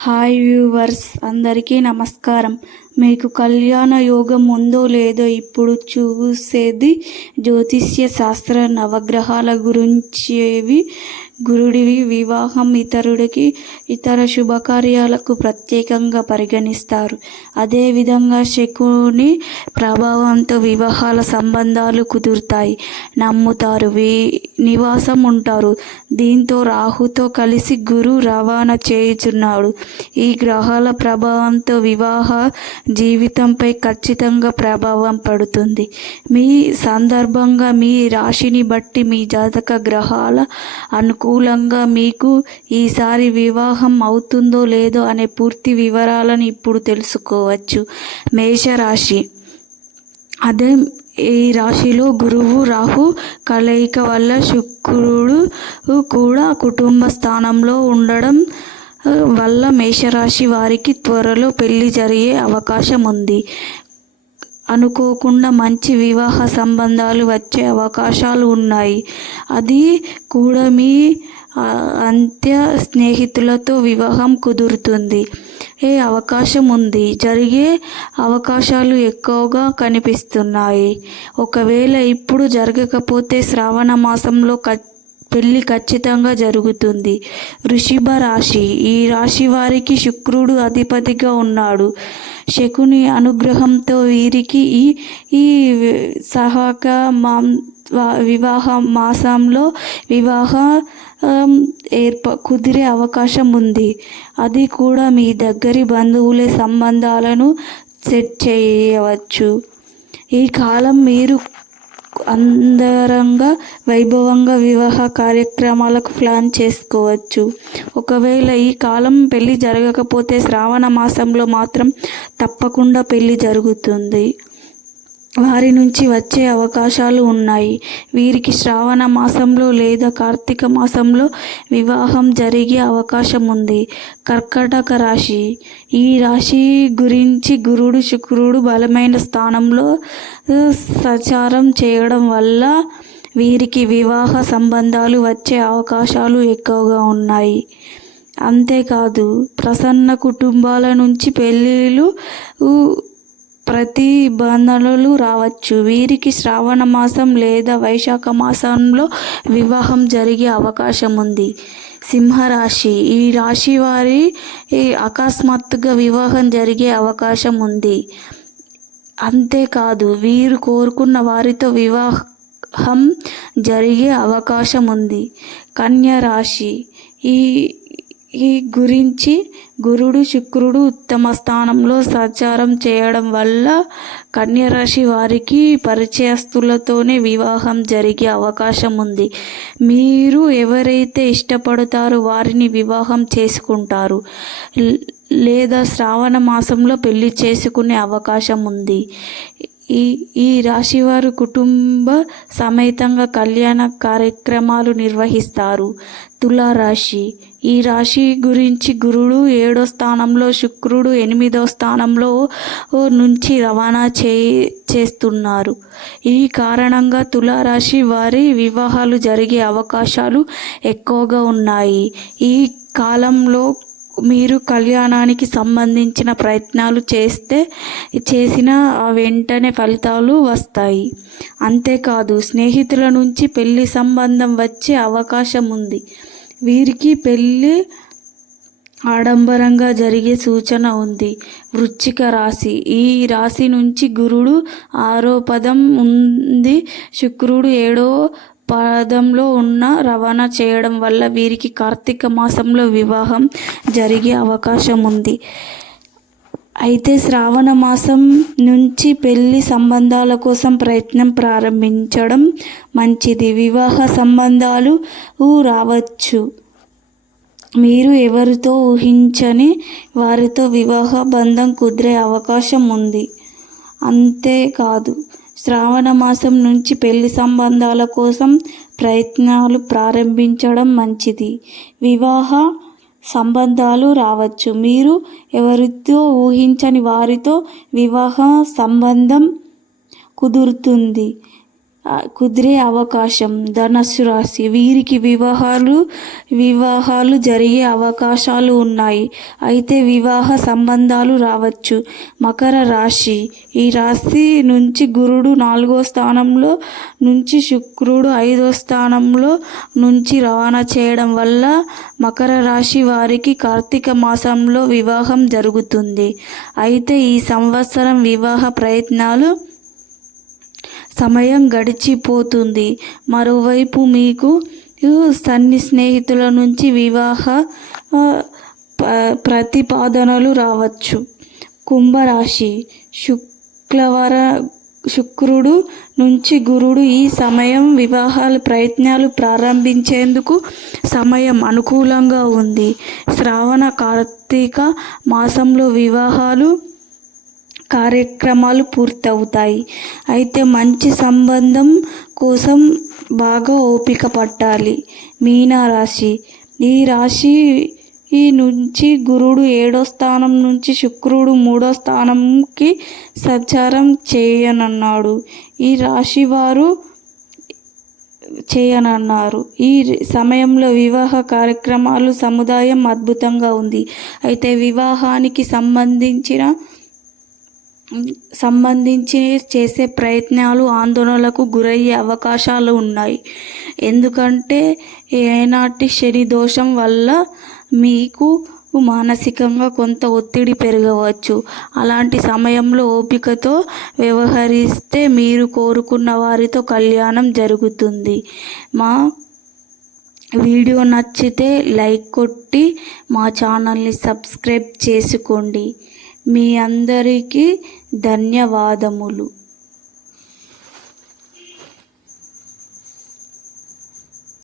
Hi viewers, అందరికీ నమస్కారం. మీకు కళ్యాణ యోగం ఉందో లేదో ఇప్పుడు చూసేది జ్యోతిష్య శాస్త్ర నవగ్రహాల గురించేవి. గురుడివి వివాహం ఇతర శుభకార్యాలకు ప్రత్యేకంగా పరిగణిస్తారు. అదేవిధంగా శకుని ప్రభావంతో వివాహాల సంబంధాలు కుదురుతాయి నమ్ముతారు, నివాసం ఉంటారు. దీంతో రాహుతో కలిసి గురు రవాణా చేయుచున్నాడు. ఈ గ్రహాల ప్రభావంతో వివాహ జీవితంపై ఖచ్చితంగా ప్రభావం పడుతుంది. మీ సందర్భంగా మీ రాశిని బట్టి మీ జాతక గ్రహాల అనుకూలంగా మీకు ఈసారి వివాహం అవుతుందో లేదో అనే పూర్తి వివరాలను ఇప్పుడు తెలుసుకోవచ్చు. మేషరాశి. ఈ రాశిలో గురువు రాహు కలయిక వల్ల శుక్రుడు కూడా కుటుంబ స్థానంలో ఉండడం వల్ల మేషరాశి వారికి త్వరలో పెళ్లి జరిగే అవకాశం ఉంది. అనుకోకుండా మంచి వివాహ సంబంధాలు వచ్చే అవకాశాలు ఉన్నాయి. అది కూడా మీ అంత్య స్నేహితులతో వివాహం కుదురుతుంది. అవకాశం ఉంది. జరిగే అవకాశాలు ఎక్కువగా కనిపిస్తున్నాయి. ఒకవేళ ఇప్పుడు జరగకపోతే శ్రావణ మాసంలో పెళ్లి ఖచ్చితంగా జరుగుతుంది. వృషభ రాశి. ఈ రాశి వారికి శుక్రుడు అధిపతిగా ఉన్నాడు. శకుని అనుగ్రహంతో వీరికి ఈ సహక వివాహ మాసంలో కుదిరే అవకాశం ఉంది. అది కూడా మీ దగ్గరి బంధువులే సంబంధాలను సెట్ చేయవచ్చు. ఈ కాలం మీరు అందంగా వైభవంగా వివాహ కార్యక్రమాలకు ప్లాన్ చేసుకోవచ్చు. ఒకవేళ ఈ కాలం పెళ్లి జరగకపోతే శ్రావణ మాసంలో మాత్రం తప్పకుండా పెళ్లి జరుగుతుంది. వారి నుంచి వచ్చే అవకాశాలు ఉన్నాయి. వీరికి శ్రావణ మాసంలో లేదా కార్తీక మాసంలో వివాహం జరిగే అవకాశం ఉంది. కర్కాటక రాశి. ఈ రాశి గురించి గురుడు శుక్రుడు బలమైన స్థానంలో సంచారం చేయడం వల్ల వీరికి వివాహ సంబంధాలు వచ్చే అవకాశాలు ఎక్కువగా ఉన్నాయి. అంతేకాదు ప్రసన్న కుటుంబాల నుంచి పెళ్ళిళ్ళు ప్రతిబంధనలు రావచ్చు. వీరికి శ్రావణ మాసం లేదా వైశాఖ మాసంలో వివాహం జరిగే అవకాశం ఉంది. సింహరాశి. ఈ రాశి వారి అకస్మాత్తుగా వివాహం జరిగే అవకాశం ఉంది. అంతేకాదు వీరు కోరుకున్న వారితో వివాహం జరిగే అవకాశం ఉంది. కన్య రాశి. ఈ గురించి గురుడు శుక్రుడు ఉత్తమ స్థానంలో సంచారం చేయడం వల్ల కన్యరాశి వారికి పరిచయస్తులతోనే వివాహం జరిగే అవకాశం ఉంది. మీరు ఎవరైతే ఇష్టపడతారో వారిని వివాహం చేసుకుంటారు లేదా శ్రావణ మాసంలో పెళ్లి చేసుకునే అవకాశం ఉంది. ఈ రాశివారు కుటుంబ సమేతంగా కళ్యాణ కార్యక్రమాలు నిర్వహిస్తారు. తులారాశి. ఈ రాశి గురించి గురుడు 7వ స్థానంలో, శుక్రుడు 8వ స్థానంలో నుంచి రవాణా చేస్తున్నారు. ఈ కారణంగా తులారాశి వారి వివాహాలు జరిగే అవకాశాలు ఎక్కువగా ఉన్నాయి. ఈ కాలంలో మీరు కళ్యాణానికి సంబంధించిన ప్రయత్నాలు చేసిన వెంటనే ఫలితాలు వస్తాయి. అంతేకాదు స్నేహితుల నుంచి పెళ్లి సంబంధం వచ్చే అవకాశం ఉంది. వీరికి పెళ్లి ఆడంబరంగా జరిగే సూచన ఉంది. వృశ్చిక రాశి. ఈ రాశి నుంచి గురుడు 6వ పదం ఉంది. శుక్రుడు 7వ పదంలో ఉన్న రవాణా చేయడం వల్ల వీరికి కార్తీక మాసంలో వివాహం జరిగే అవకాశం ఉంది. అయితే శ్రావణ మాసం నుంచి పెళ్లి సంబంధాల కోసం ప్రయత్నం ప్రారంభించడం మంచిది. వివాహ సంబంధాలు రావచ్చు. మీరు ఎవరితో ఊహించని వారితో వివాహ బంధం కుదిరే అవకాశం ఉంది. అంతేకాదు శ్రావణ మాసం నుంచి పెళ్లి సంబంధాల కోసం ప్రయత్నాలు ప్రారంభించడం మంచిది. వివాహ సంబంధాలు రావచ్చు. మీరు ఎవరితో ఊహించని వారితో వివాహ సంబంధం కుదురుతుంది. కుదిరే అవకాశం. ధనస్సు రాశి వీరికి వివాహాలు జరిగే అవకాశాలు ఉన్నాయి. అయితే వివాహ సంబంధాలు రావచ్చు. మకర రాశి ఈ రాశి నుంచి గురుడు 4వ స్థానంలో నుంచి శుక్రుడు 5వ స్థానంలో నుంచి రవాణా చేయడం వల్ల మకర రాశి వారికి కార్తీక మాసంలో వివాహం జరుగుతుంది. అయితే ఈ సంవత్సరం వివాహ ప్రయత్నాలు సమయం గడిచిపోతుంది. మరోవైపు మీకు సన్ని స్నేహితుల నుంచి వివాహ ప్రతిపాదనలు రావచ్చు. కుంభరాశి శుక్రుడు నుంచి గురుడు ఈ సమయం వివాహాల ప్రయత్నాలు ప్రారంభించేందుకు సమయం అనుకూలంగా ఉంది. శ్రావణ కార్తీక మాసంలో వివాహాలు కార్యక్రమాలు పూర్తవుతాయి. అయితే మంచి సంబంధం కోసం బాగా ఓపిక పట్టాలి. మీనరాశి ఈ రాశి నుంచి గురుడు 7వ స్థానం నుంచి శుక్రుడు 3వ స్థానంకి సంచారం చేయనన్నారు. ఈ సమయంలో వివాహ కార్యక్రమాలు సముదాయం అద్భుతంగా ఉంది. అయితే వివాహానికి సంబంధించి చేసే ప్రయత్నాలు ఆందోళనలకు గురయ్యే అవకాశాలు ఉన్నాయి. ఎందుకంటే ఏనాటి శని దోషం వల్ల మీకు మానసికంగా కొంత ఒత్తిడి పెరగవచ్చు. అలాంటి సమయంలో ఓపికతో వ్యవహరిస్తే మీరు కోరుకున్న వారితో కళ్యాణం జరుగుతుంది. మా వీడియో నచ్చితే లైక్ కొట్టి మా ఛానల్ని సబ్స్క్రైబ్ చేసుకోండి. మీ అందరికీ ధన్యవాదములు.